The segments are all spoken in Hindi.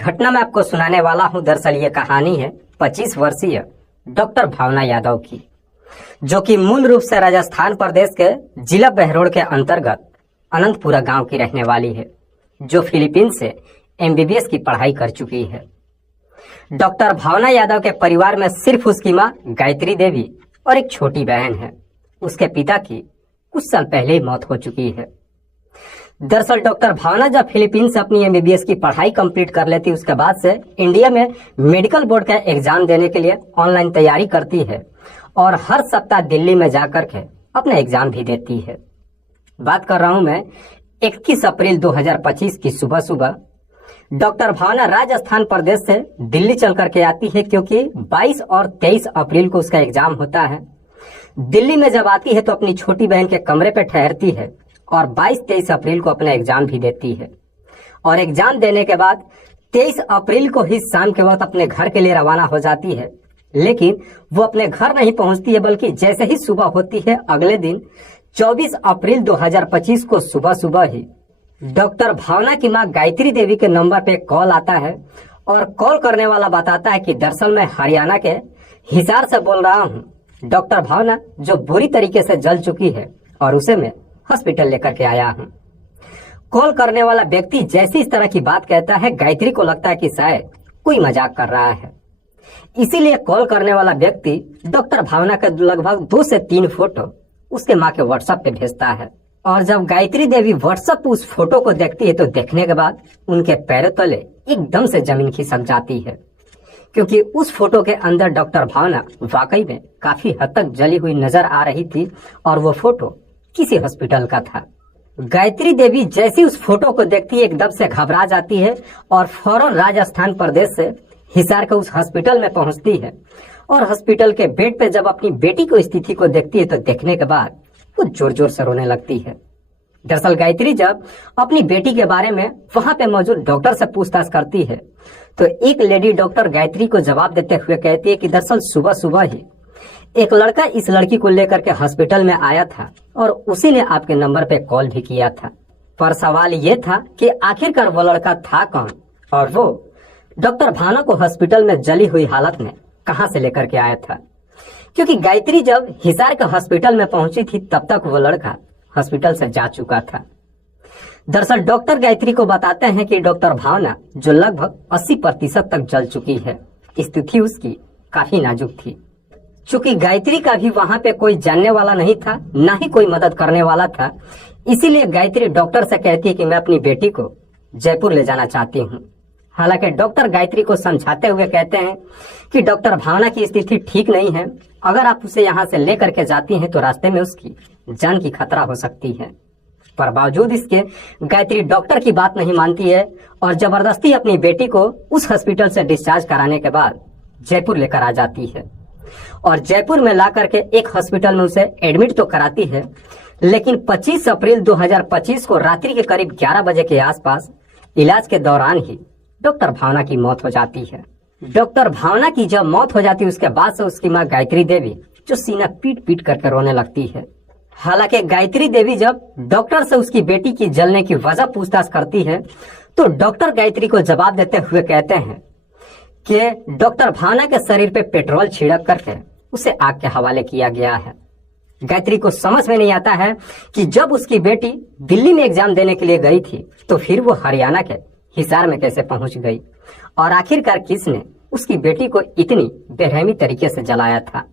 घटना मैं आपको सुनाने वाला हूं। दरअसल ये कहानी है 25 वर्षीय डॉक्टर भावना यादव की, जो कि मूल रूप से राजस्थान प्रदेश के जिला बहरोड़ के अंतर्गत अनंतपुरा गांव की रहने वाली है, जो फिलीपींस से एमबीबीएस की पढ़ाई कर चुकी है। डॉक्टर भावना यादव के परिवार में सिर्फ उसकी मां गायत्री देवी और एक छोटी बहन है। उसके पिता की कुछ साल पहले ही मौत हो चुकी है। दरअसल डॉक्टर भावना जब फिलीपींस से अपनी एमबीबीएस की पढ़ाई कंप्लीट कर लेती, उसके बाद से इंडिया में मेडिकल बोर्ड का एग्जाम देने के लिए ऑनलाइन तैयारी करती है और हर सप्ताह दिल्ली में जाकर के अपना एग्जाम भी देती है। बात कर रहा हूं मैं 21 अप्रैल 2025 की सुबह सुबह डॉक्टर भावना राजस्थान प्रदेश से दिल्ली चल करके आती है, क्योंकि 22 और 23 अप्रैल को उसका एग्जाम होता है। दिल्ली में जब आती है तो अपनी छोटी बहन के कमरे पे ठहरती है और 22-23 अप्रैल को अपना एग्जाम भी देती है। और एग्जाम देने के बाद 23 अप्रैल को ही शाम के वक्त अपने घर के लिए रवाना हो जाती है। लेकिन वो अपने घर नहीं पहुंचती है, बल्कि जैसे ही सुबह होती है अगले दिन 24 अप्रैल 2025 को सुबह सुबह ही डॉक्टर भावना की मां गायत्री देवी के नंबर पे कॉल आता है और कॉल करने वाला बताता है कि दरअसल मैं हरियाणा के हिसार से बोल रहा हूं। डॉक्टर भावना जो बुरी तरीके से जल चुकी है और उसे मैं हॉस्पिटल लेकर के आया हूं। कॉल करने वाला व्यक्ति जैसे इस तरह की बात कहता है, गायत्री को लगता है कि शायद कोई मजाक कर रहा है। इसीलिए कॉल करने वाला व्यक्ति डॉक्टर भावना का लगभग 2 से 3 फोटो उसके मां के व्हाट्सएप पे भेजता है। और जब गायत्री देवी व्हाट्सएप पे उस फोटो को देखती है तो देखने के बाद उनके पैरों तले एकदम से जमीन खिसक जाती है, क्योंकि उस फोटो के अंदर डॉक्टर भावना वाकई में काफी हद तक जली हुई नजर आ रही थी और वो फोटो किसी हॉस्पिटल का था। गायत्री देवी जैसी उस फोटो को देखती है एकदम से घबरा जाती है और फौरन राजस्थान प्रदेश से हिसार के उस हॉस्पिटल में पहुंचती है। और हॉस्पिटल के बेड पे जब अपनी बेटी को स्थिति को देखती है तो देखने के बाद वो जोर जोर से रोने लगती है। दरअसल गायत्री जब अपनी बेटी के बारे में वहां पे मौजूद डॉक्टर से पूछताछ करती है तो एक लेडी डॉक्टर गायत्री को जवाब देते हुए कहती है कि दरअसल सुबह सुबह ही एक लड़का इस लड़की को लेकर के हॉस्पिटल में आया था और उसी ने आपके नंबर पे कॉल भी किया था। पर सवाल ये था कि आखिरकार वो लड़का था कौन और वो डॉक्टर भावना को हॉस्पिटल में जली हुई हालत में कहां से लेकर के आया था, क्योंकि गायत्री जब हिसार के हॉस्पिटल में पहुंची थी तब तक वो लड़का हॉस्पिटल से जा चुका था। दरअसल डॉक्टर गायत्री को बताते हैं कि डॉक्टर भावना जो लगभग 80% तक जल चुकी है, स्थिति उसकी काफी नाजुक थी। चूंकि गायत्री का भी वहां पे कोई जानने वाला नहीं था, ना ही कोई मदद करने वाला था, इसीलिए गायत्री डॉक्टर से कहती है कि मैं अपनी बेटी को जयपुर ले जाना चाहती हूँ। हालांकि डॉक्टर गायत्री को समझाते हुए कहते हैं कि डॉक्टर भावना की स्थिति ठीक नहीं है, अगर आप उसे यहाँ से लेकर के जाती हैं तो रास्ते में उसकी जान की खतरा हो सकती है। पर बावजूद इसके गायत्री डॉक्टर की बात नहीं मानती है और जबरदस्ती अपनी बेटी को उस हॉस्पिटल से डिस्चार्ज कराने के बाद जयपुर लेकर आ जाती है। और जयपुर में ला करके एक हॉस्पिटल में उसे एडमिट तो कराती है, लेकिन 25 अप्रैल 2025 को रात्रि के करीब 11 बजे के आसपास इलाज के दौरान ही डॉक्टर भावना की मौत हो जाती है। डॉक्टर भावना की जब मौत हो जाती है उसके बाद से उसकी मां गायत्री देवी जो सीना पीट पीट करके रोने लगती है। हालांकि गायत्री देवी जब डॉक्टर से उसकी बेटी की जलने की वजह पूछताछ करती है तो डॉक्टर गायत्री को जवाब देते हुए कहते हैं कि डॉक्टर भावना के शरीर पे पेट्रोल छिड़क करके उसे आग के हवाले किया गया है। गायत्री को समझ में नहीं आता है कि जब उसकी बेटी दिल्ली में एग्जाम देने के लिए गई थी तो फिर वो हरियाणा के हिसार में कैसे पहुंच गई और आखिरकार किसने उसकी बेटी को इतनी बेरहमी तरीके से जलाया था।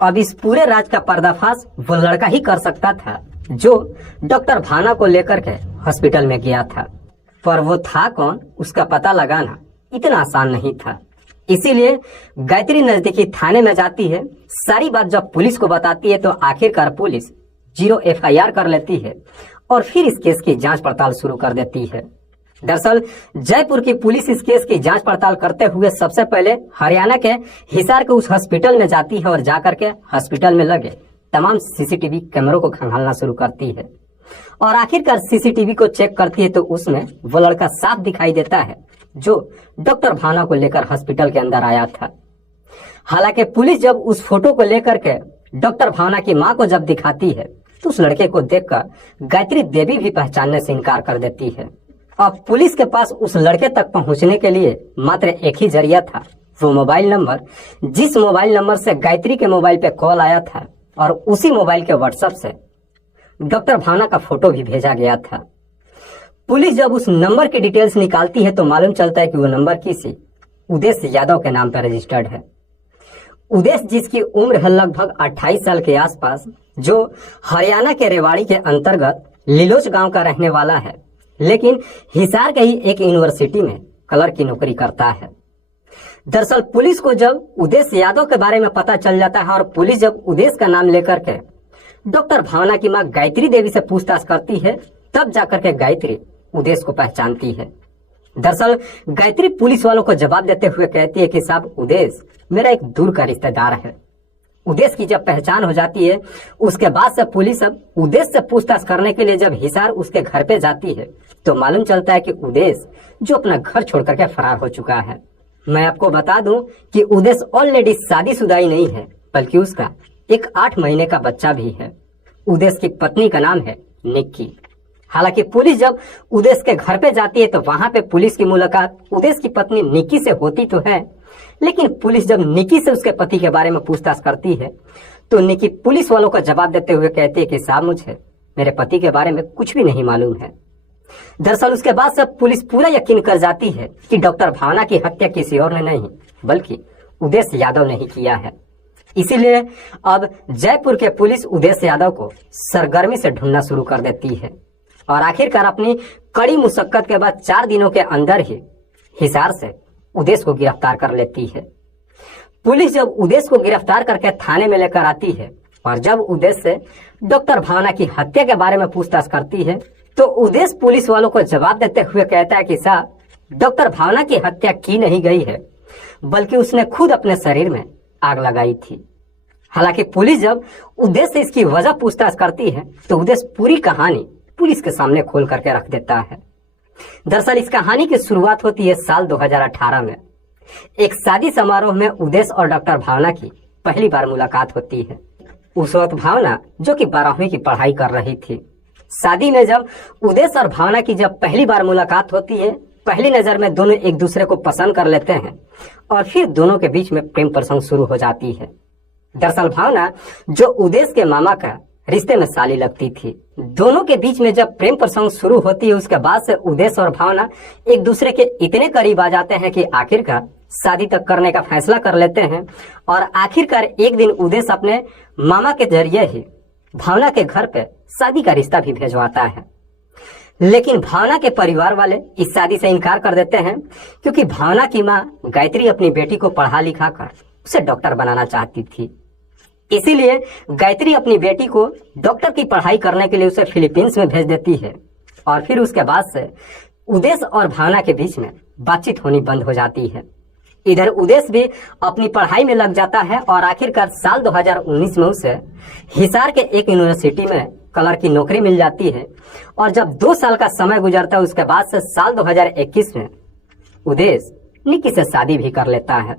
अब इस पूरे राज का पर्दाफाश वो लड़का ही कर सकता था जो डॉक्टर भावना को लेकर के हॉस्पिटल में गया था, पर वो था कौन उसका पता लगाना इतना आसान नहीं था। इसीलिए गायत्री नजदीकी थाने में जाती है। सारी बात जब पुलिस को बताती है तो आखिरकार पुलिस 0 FIR कर लेती है और फिर इस केस की जांच पड़ताल शुरू कर देती है। दरअसल जयपुर की पुलिस इस केस की जांच पड़ताल करते हुए सबसे पहले हरियाणा के हिसार के उस हॉस्पिटल में जाती है और जाकर के हॉस्पिटल में लगे तमाम सीसीटीवी कैमरों को खंगालना शुरू करती है और आखिरकार सीसीटीवी को चेक करती है तो उसमें वो लड़का साफ दिखाई देता है जो डॉक्टर भावना को लेकर हॉस्पिटल के अंदर आया था। हालांकि पुलिस जब उस फोटो को लेकर के डॉक्टर भावना की मां को जब दिखाती है तो उस लड़के को देखकर गायत्री देवी भी पहचानने से इनकार कर देती है। अब पुलिस के पास उस लड़के तक पहुंचने के लिए मात्र एक ही जरिया था, वो मोबाइल नंबर जिस मोबाइल नंबर से गायत्री के मोबाइल पे कॉल आया था और उसी मोबाइल के व्हाट्सएप से डॉक्टर भावना का फोटो भी भेजा गया था। पुलिस जब उस नंबर की डिटेल्स निकालती है तो मालूम चलता है कि वो नंबर किसी उदेश यादव के नाम पर रजिस्टर्ड है। उदेश जिसकी उम्र है लगभग 28 साल के आसपास, जो हरियाणा के रेवाड़ी के अंतर्गत लिलोच गांव का रहने वाला है, लेकिन हिसार के ही एक यूनिवर्सिटी में क्लर्क की नौकरी करता है। दरअसल पुलिस को जब उदेश यादव के बारे में पता चल जाता है और पुलिस जब उदेश का नाम लेकर के डॉक्टर भावना की मां गायत्री देवी से पूछताछ करती है, तब जाकर के गायत्री उदेश को पहचानती है। दरअसल गायत्री पुलिस वालों को जवाब देते हुए कहती है कि साहब, उदेश मेरा एक दूर का रिश्तेदार है। उदेश की जब पहचान हो जाती है, उसके बाद से पुलिस अब उदेश से पूछताछ करने के लिए जब हिसार उसके घर पे जाती है तो मालूम चलता है कि उदेश जो अपना घर छोड़ करके फरार हो चुका है। मैं आपको बता दूं कि उदेश ऑलरेडी शादीशुदा ही नहीं है, बल्कि उसका एक 8 महीने का बच्चा भी है। उदेश की पत्नी का नाम है निक्की। हालांकि पुलिस जब उदेश के घर पे जाती है तो वहां पे पुलिस की मुलाकात उदेश की पत्नी निक्की से होती तो है, लेकिन पुलिस जब निक्की से उसके पति के बारे में पूछताछ करती है तो निक्की पुलिस वालों का जवाब देते हुए कहती है कि साहब, मुझे मेरे पति के बारे में कुछ भी नहीं मालूम है। दरअसल उसके बाद से पुलिस पूरा यकीन कर जाती है कि डॉक्टर भावना की हत्या किसी और ने नहीं बल्कि उदेश यादव ने ही किया है। इसीलिए अब जयपुर के पुलिस उदेश यादव को सरगर्मी से ढूंढना शुरू कर देती है और आखिरकार अपनी कड़ी मुशक्कत के बाद 4 दिनों के अंदर ही हिसार से उदेश को गिरफ्तार कर लेती है। पुलिस जब उदेश को गिरफ्तार करके थाने में लेकर आती है और जब उदेश से डॉक्टर भावना की हत्या के बारे में पूछताछ करती है तो उदेश पुलिस वालों को जवाब देते हुए कहता है कि साहब, डॉक्टर भावना की हत्या की नहीं गई है, बल्कि उसने खुद अपने शरीर में आग लगाई थी। हालांकि पुलिस जब उदेश से इसकी वजह पूछताछ करती है तो उदेश पूरी कहानी पुलिस के सामने खोल करके रख देता है। दरअसल इस कहानी की शुरुआत होती है साल 2018 में। एक शादी समारोह में उदेश और डॉक्टर भावना की पहली बार मुलाकात होती है। उस वक्त भावना जो कि 12वीं की पढ़ाई कर रही थी। शादी में जब उदेश और भावना की जब पहली बार मुलाकात होती है, पहली नजर में दोनों एक दूसरे को पसंद कर लेते हैं और फिर दोनों के बीच में प्रेम प्रसंग शुरू हो जाती है। दरअसल भावना जो उदेश के मामा का रिश्ते में साली लगती थी, दोनों के बीच में जब प्रेम प्रसंग शुरू होती है उसके बाद से उदेश और भावना एक दूसरे के इतने करीब आ जाते हैं कि आखिरकार शादी तक करने का फैसला कर लेते हैं और आखिरकार एक दिन उदेश अपने मामा के जरिए ही भावना के घर पे शादी का रिश्ता भी भेजवाता है। लेकिन भावना के परिवार वाले इस शादी से इनकार कर देते हैं क्योंकि भावना की मां गायत्री अपनी बेटी को पढ़ा लिखा कर उसे डॉक्टर बनाना चाहती थी। इसीलिए गायत्री अपनी बेटी को डॉक्टर की पढ़ाई करने के लिए उसे फिलीपींस में भेज देती है और फिर उसके बाद से उदेश और भावना के बीच में बातचीत होनी बंद हो जाती है। इधर उदेश भी अपनी पढ़ाई में लग जाता है और आखिरकार साल 2019 में उसे हिसार के एक यूनिवर्सिटी में क्लर्क की नौकरी मिल जाती है और जब 2 साल का समय गुजरता है उसके बाद से साल 2021 में उदेश निक्की से शादी भी कर लेता है।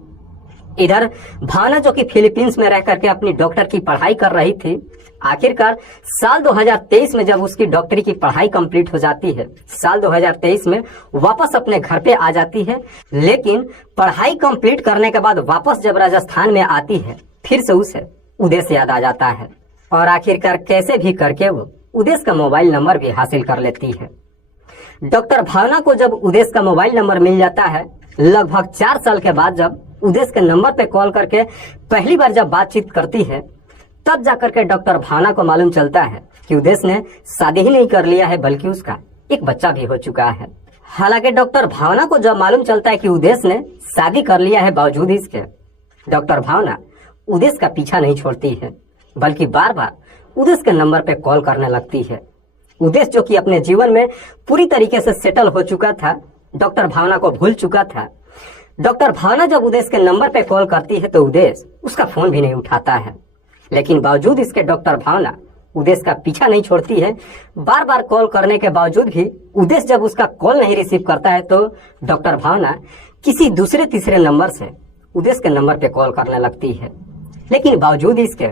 इधर भावना जो कि फिलीपींस में रह करके अपनी डॉक्टर की पढ़ाई कर रही थी, आखिरकार साल 2023 में जब उसकी डॉक्टरी की पढ़ाई कंप्लीट हो जाती है, साल 2023 में वापस अपने घर पे आ जाती है। लेकिन पढ़ाई कंप्लीट करने के बाद वापस जब राजस्थान में आती है, फिर से उसे उदेश याद आ जाता है और आखिरकार कैसे भी करके वो उदेश का मोबाइल नंबर भी हासिल कर लेती है। डॉक्टर भावना को जब उदेश का मोबाइल नंबर मिल जाता है, लगभग 4 साल के बाद जब उदेश के नंबर पे कॉल करके पहली बार जब बातचीत करती है, तब जाकर के डॉक्टर भावना को मालूम चलता है कि उदेश ने शादी ही नहीं कर लिया है बल्कि उसका एक बच्चा भी हो चुका है। हालांकि डॉक्टर भावना को जब मालूम चलता है कि उदेश ने शादी कर लिया है, बावजूद इसके डॉक्टर भावना उदेश का पीछा नहीं छोड़ती है बल्कि बार बार उदेश के नंबर पे कॉल करने लगती है। उदेश जो कि अपने जीवन में पूरी तरीके से सेटल हो चुका था, डॉक्टर भावना को भूल चुका था। डॉक्टर भावना जब उदेश के नंबर पे कॉल करती है तो उदेश उसका फोन भी नहीं उठाता है, लेकिन बावजूद इसके डॉक्टर भावना उदेश का पीछा नहीं छोड़ती है। बार बार कॉल करने के बावजूद भी उदेश जब उसका कॉल नहीं रिसीव करता है तो डॉक्टर भावना किसी दूसरे तीसरे नंबर से उदेश के नंबर पे कॉल करने लगती है। लेकिन बावजूद इसके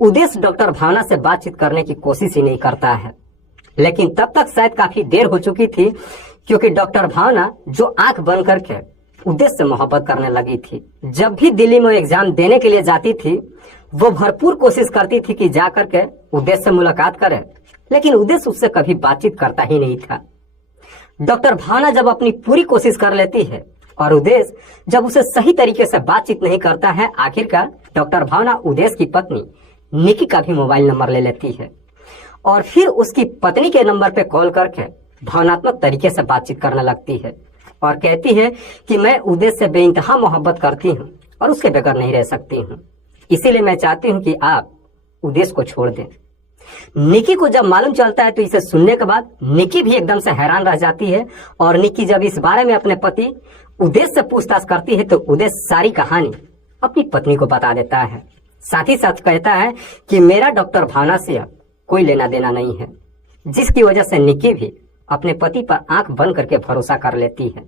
उदेश डॉक्टर भावना से बातचीत करने की कोशिश ही नहीं करता है। लेकिन तब तक शायद काफी देर हो चुकी थी, क्योंकि डॉक्टर भावना जो आंख बंद करके उदेश से मोहब्बत करने लगी थी। जब भी दिल्ली में एग्जाम देने के लिए जाती थी, वो भरपूर कोशिश करती थी कि जा करके उदेश से मुलाकात करे, लेकिन उदेश उससे कभी बातचीत करता ही नहीं था। डॉक्टर भावना जब अपनी पूरी कोशिश कर लेती है और उदेश जब उसे सही तरीके से बातचीत नहीं करता है, आखिरकार डॉक्टर भावना उदेश की पत्नी निकी का भी मोबाइल नंबर ले लेती है और फिर उसकी पत्नी के नंबर पे कॉल करके भावनात्मक तरीके से बातचीत करने लगती है और कहती है कि मैं उदेश से बेइंतहा मोहब्बत करती हूँ और उसके बगैर नहीं रह सकती हूँ, इसीलिए मैं चाहती हूँ कि आप उदेश को छोड़ दें। निकी को जब मालूम चलता है तो इसे सुनने के बाद निकी भी एकदम से हैरान रह जाती है और निकी जब इस बारे में अपने पति उदेश से पूछताछ करती है तो उदेश सारी कहानी अपनी पत्नी को बता देता है। साथ ही साथ कहता है कि मेरा डॉक्टर भावना से अब कोई लेना देना नहीं है, जिसकी वजह से निकी भी अपने पति पर आंख बंद करके भरोसा कर लेती है।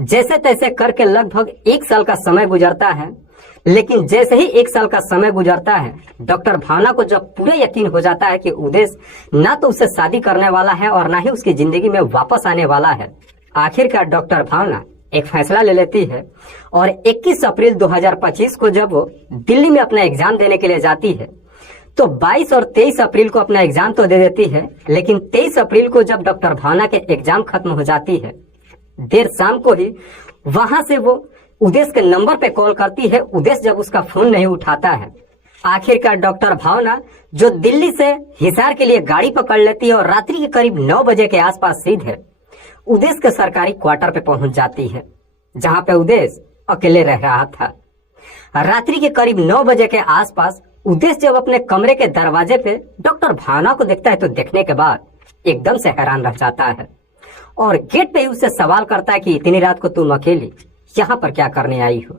जैसे तैसे करके लगभग 1 साल का समय गुजरता है, लेकिन जैसे ही 1 साल का समय गुजरता है, डॉक्टर भावना को जब पूरा यकीन हो जाता है कि उदेश ना तो उससे शादी करने वाला है और ना ही उसकी जिंदगी में वापस आने वाला है, आखिरकार डॉक्टर भावना एक फैसला ले लेती है और 21 अप्रैल 2025 को जब वो दिल्ली में अपना एग्जाम देने के लिए जाती है तो 22 और 23 अप्रैल को अपना एग्जाम तो दे देती है, लेकिन 23 अप्रैल को जब डॉक्टर भावना के एग्जाम खत्म हो जाती है, देर शाम को ही वहां से वो उदेश के नंबर पे कॉल करती है। उदेश जब उसका फोन नहीं उठाता है, आखिरकार डॉक्टर भावना जो दिल्ली से हिसार के लिए गाड़ी पकड़ लेती है और रात्रि के करीब 9 बजे के आसपास सीधे उदेश के सरकारी क्वार्टर पे पहुंच जाती है, जहां पे उदेश अकेले रह रहा था। रात्रि के करीब 9 बजे के आसपास उदेश जब अपने कमरे के दरवाजे पे डॉक्टर भावना को देखता है तो देखने के बाद एकदम से हैरान रह जाता है और गेट पे ही उससे सवाल करता है कि इतनी रात को तुम अकेली यहाँ पर क्या करने आई हो।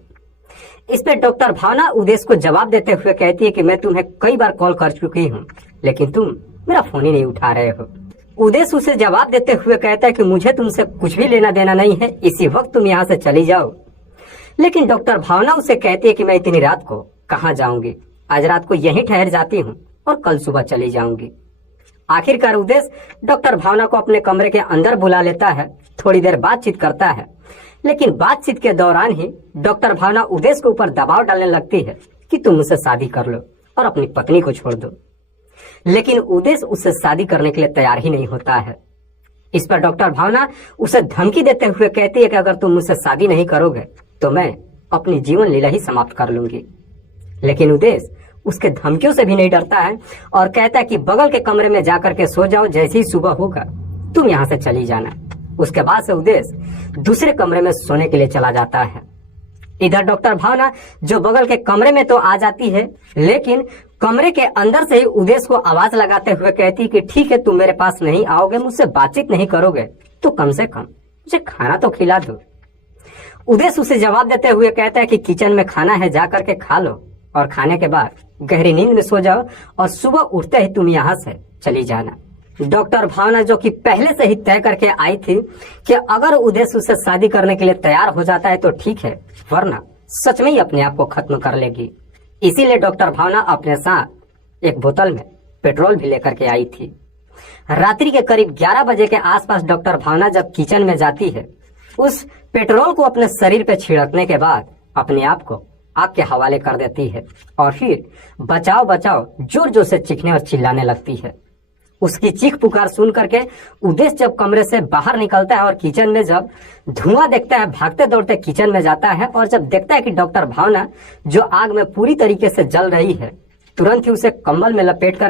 इस पे डॉक्टर भावना उदेश को जवाब देते हुए कहती है कि मैं तुम्हें कई बार कॉल कर चुकी हूँ, लेकिन तुम मेरा फोन ही नहीं उठा रहे हो। उदेश उसे जवाब देते हुए कहता है कि मुझे तुमसे कुछ भी लेना देना नहीं है, इसी वक्त तुम यहाँ से चली जाओ। लेकिन डॉक्टर भावना उसे कहती है कि मैं इतनी रात को कहाँ जाऊंगी, आज रात को यहीं ठहर जाती हूँ और कल सुबह चली जाऊंगी। आखिरकार उदेश डॉक्टर भावना को अपने कमरे के अंदर बुला लेता है, थोड़ी देर बातचीत करता है, लेकिन बातचीत के दौरान ही डॉक्टर भावना उदेश के ऊपर दबाव डालने लगती है कि तुम मुझसे शादी कर लो और अपनी पत्नी को छोड़ दो। लेकिन उदेश उससे शादी करने के लिए तैयार ही नहीं होता है। इस पर डॉक्टर भावना उसे धमकी देते हुए कहती है कि अगर तुम मुझसे शादी नहीं करोगे तो मैं अपनी जीवन लीला ही समाप्त कर लूंगी। लेकिन उदेश उसके धमकियों से भी नहीं डरता है और कहता है कि बगल के कमरे में जाकर के सो जाओ, जैसे ही सुबह होगा तुम यहाँ से चली जाना। उसके बाद से उदेश दूसरे कमरे में सोने के लिए चला जाता है। इधर डॉक्टर भावना जो बगल के कमरे में तो आ जाती है, लेकिन कमरे के अंदर से ही उदेश को आवाज लगाते हुए कहती है कि ठीक है, तुम मेरे पास नहीं आओगे, मुझसे बातचीत नहीं करोगे तो कम से कम मुझे खाना तो खिला दो। उदेश उसे जवाब देते हुए कहता है कि किचन में खाना है, जा करके खा लो और खाने के बाद गहरी नींद में सो जाओ और सुबह उठते ही तुम यहाँ से चली जाना। डॉक्टर भावना जो कि पहले से ही तय करके आई थी कि अगर उदेश उससे शादी करने के लिए तैयार हो जाता है तो ठीक है, वरना सच में ही अपने आप को खत्म कर लेगी। इसीलिए डॉक्टर भावना अपने साथ एक बोतल में पेट्रोल भी लेकर के आई थी। रात्रि के करीब 11 बजे के आसपास डॉक्टर भावना जब किचन में जाती है, उस पेट्रोल को अपने शरीर पे छिड़कने के बाद अपने आप को आग के हवाले कर देती है और फिर बचाओ बचाओ जोर जोर से चीखने और चिल्लाने लगती है। उसकी चीख पुकार सुन करके उदेश जब कमरे से बाहर निकलता है और किचन में जब धुआं देखता है, भागते दौड़ते किचन में जाता है और जब देखता है कि डॉक्टर भावना जो आग में पूरी तरीके से जल रही है, तुरंत ही उसे कंबल में लपेट कर